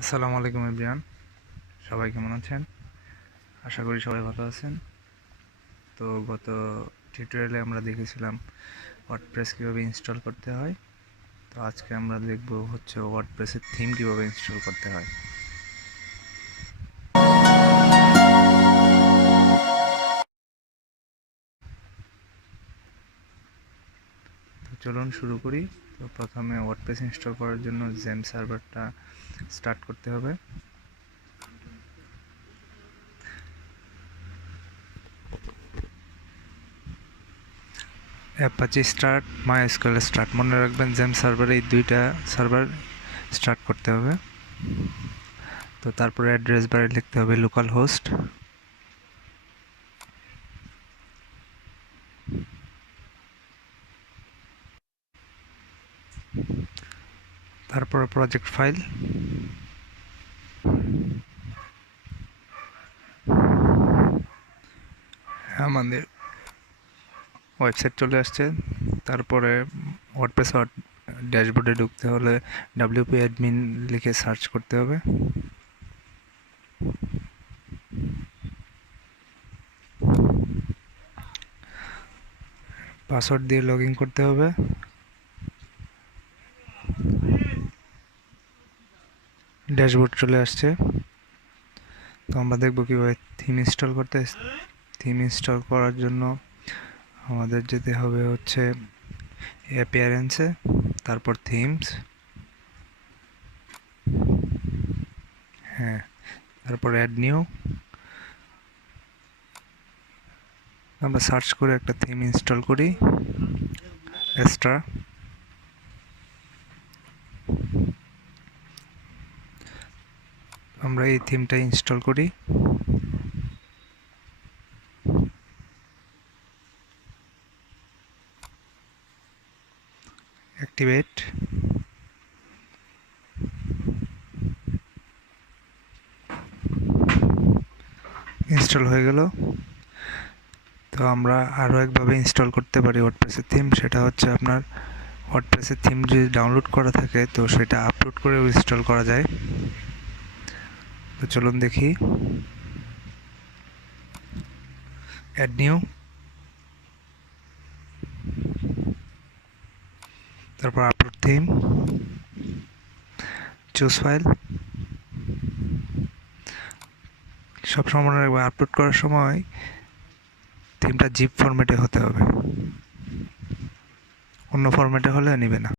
আসসালামু আলাইকুম এভরিওয়ান, সবাই কেমন আছেন? আশা করি সবাই ভালো আছেন। তো গত টিউটোরিয়ালে আমরা দেখেছিলাম ওয়ার্ডপ্রেস কীভাবে ইনস্টল করতে হয়। তো আজকে আমরা দেখব হচ্ছে ওয়ার্ডপ্রেসের থিম কীভাবে ইনস্টল করতে হয়। তো চলুন শুরু করি। তো প্রথমে ওয়ার্ডপ্রেস ইনস্টল করার জন্য জেম সার্ভারটা স্টার্ট করতে হবে। অ্যাপাচি স্টার্ট, মাইএসকিউএল স্টার্ট, মনে রাখবেন জেম সার্ভারে এই দুইটা সার্ভার স্টার্ট করতে হবে। তো তারপরে অ্যাড্রেস বারে লিখতে হবে লোকাল হোস্ট, তারপরে প্রজেক্ট ফাইল, আমাদের ওয়েবসাইট চলে আসছে। তারপরে ওয়ার্ডপ্রেস ড্যাশবোর্ডে ঢুকতে হলে ডাব্লিউপি অ্যাডমিন লিখে সার্চ করতে হবে। পাসওয়ার্ড দিয়ে লগ ইন করতে হবে। ড্যাশবোর্ড চলে আসছে। তো আমরা দেখবো কীভাবে থিম ইনস্টল করতে। থিম ইনস্টল করার জন্য আমাদের যেতে হবে হচ্ছে অ্যাপিয়ারেন্সে, তারপর থিমস, তারপর অ্যাড নিউ। আমরা সার্চ করে একটা থিম ইনস্টল করি, এক্সট্রা। আমরা এই থিমটা ইনস্টল করি। অ্যাক্টিভেট। ইনস্টল হয়ে গেল। তো আমরা আরও একভাবে ইনস্টল করতে পারি ওয়ার্ডপ্রেসের থিম, সেটা হচ্ছে আপনার ওয়ার্ডপ্রেসের থিম যদি ডাউনলোড করা থাকে তো সেটা আপলোড করেও ইনস্টল করা যায়। তো চলুন দেখি। অ্যাড নিউ, তারপর আপলোড থিম, চুজ ফাইল। সবসময় মনে রাখবেন আপলোড করার সময় থিমটা জিপ ফরম্যাটে হতে হবে, অন্য ফরম্যাটে হলে নেবে না।